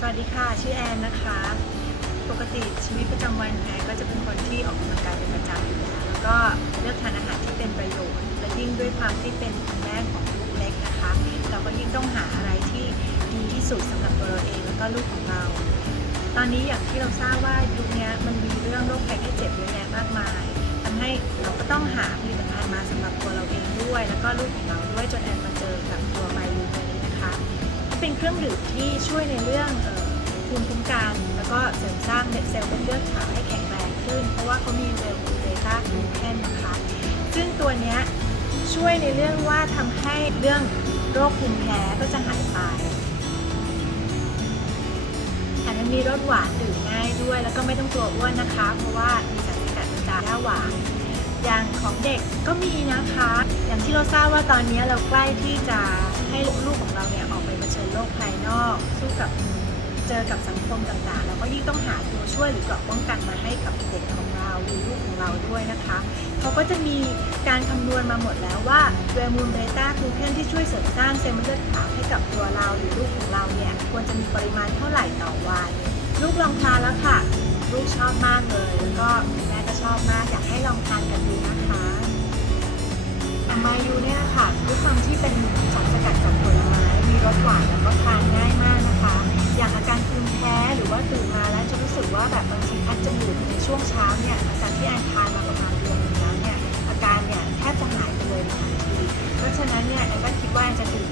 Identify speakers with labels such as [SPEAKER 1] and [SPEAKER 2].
[SPEAKER 1] สวัสดีค่ะ ชื่อแอนนะคะ ปกติชีวิตประจำวันแอนก็จะเป็นคนที่ออกกำลังกายเป็นประจำอยู่แล้วแล้วก็เลือกทานอาหารที่เป็นประโยชน์ และยิ่งด้วยความที่เป็นคุณแม่ของลูกเล็กนะคะ เราก็ยิ่งต้องหาอะไรที่ดีที่สุดสำหรับตัวเราเองแล้วก็ลูกของเรา ตอนนี้อย่างที่เราทราบว่ายุคนี้มันมีเรื่องโรคภัยไข้เจ็บเยอะแยะมากมายทำให้เราก็ต้องหาผลิตภัณฑ์มาสำหรับตัวเราเองด้วย แล้วก็ลูกของเราด้วยจนแอนมาเจอกับตัวไบลู เป็นเครื่องดื่มที่ช่วยในเรื่องภูมิคุ้มกันแล้วก็เสริมสร้างเม็ดเซลล์เป็นเลือดขาวให้แข็งแรงขึ้น เพราะว่าเขามีเวลูเบต้ากลูแคนนะคะ ซึ่งตัวนี้ช่วยในเรื่องว่าทำให้เรื่องโรคภูมิแพ้ก็จะหายไปแถมยังมีรสหวานดื่มง่ายด้วย แล้วก็ไม่ต้องกลัวอ้วนนะคะ เพราะว่ามีสารสกัดจากย่าหวานอย่างของเด็กก็มีนะคะ อย่างที่เราทราบว่าตอนนี้เราใกล้ที่จะให้ลูกของเราเนี่ยออก ลกภายนอก สู้กับเจอกับสังคมต่างๆเราก็ยิ่งต้องหาตัวช่วยหรือเกราะป้องกันมาให้กับเด็กของเราหรือลูกของเราด้วยนะคะเขาก็จะมีการคำนวณมาหมดแล้วว่าเวมูลเบต้ากลูแคนที่ช่วยเสริมสร้างเซลล์เลือดขาวให้กับตัวเราหรือลูกของเราเนี่ยควรจะมีปริมาณเท่าไหร่ต่อวันลูกลองทานแล้วค่ะ ลูกชอบมากเลยแล้วก็คุณแม่ก็ชอบมากอยากให้ลองทานกันดูนะคะมายูเนี่ยค่ะด้วยความที่เป็นสังสกัดจาก แบบบางทีอัดจมูกในช่วงเช้าเนี่ยหลัจากที่อันทานมาประมาณเดือนนึงแล้วเนี่ยอาการเนี่ยแทบจะหายไปเลยทันทีเพราะฉะนั้นเนี่ยอันก็คิดว่าอันจะตื่น